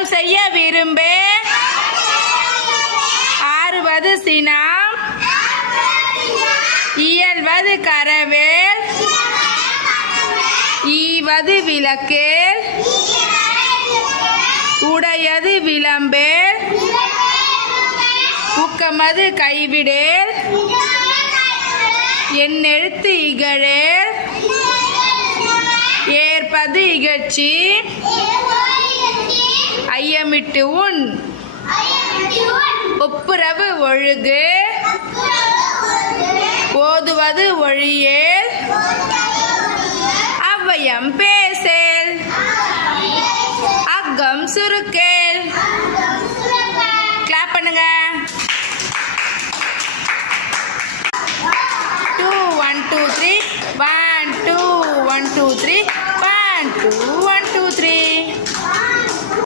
அறம் செய்ய விரும்பே ஆறுவது சினம் இயல்வது கரவேல் ஈவது விளக்கேல் உடையது விளம்பேல் ஊக்கமது கைவிடேல் எண்ணெழுத்து இகழேல் ஏற்பது இகழ்ச்சி ஐயமிட்டு உன் ஒப்புரவு ஒழுகு ஓதுவது ஒழியேல் அவ்வையம் பேசேல் அக்கம் சுருக்கேல். கிளாப் பண்ணுங்க. 2 1 2 3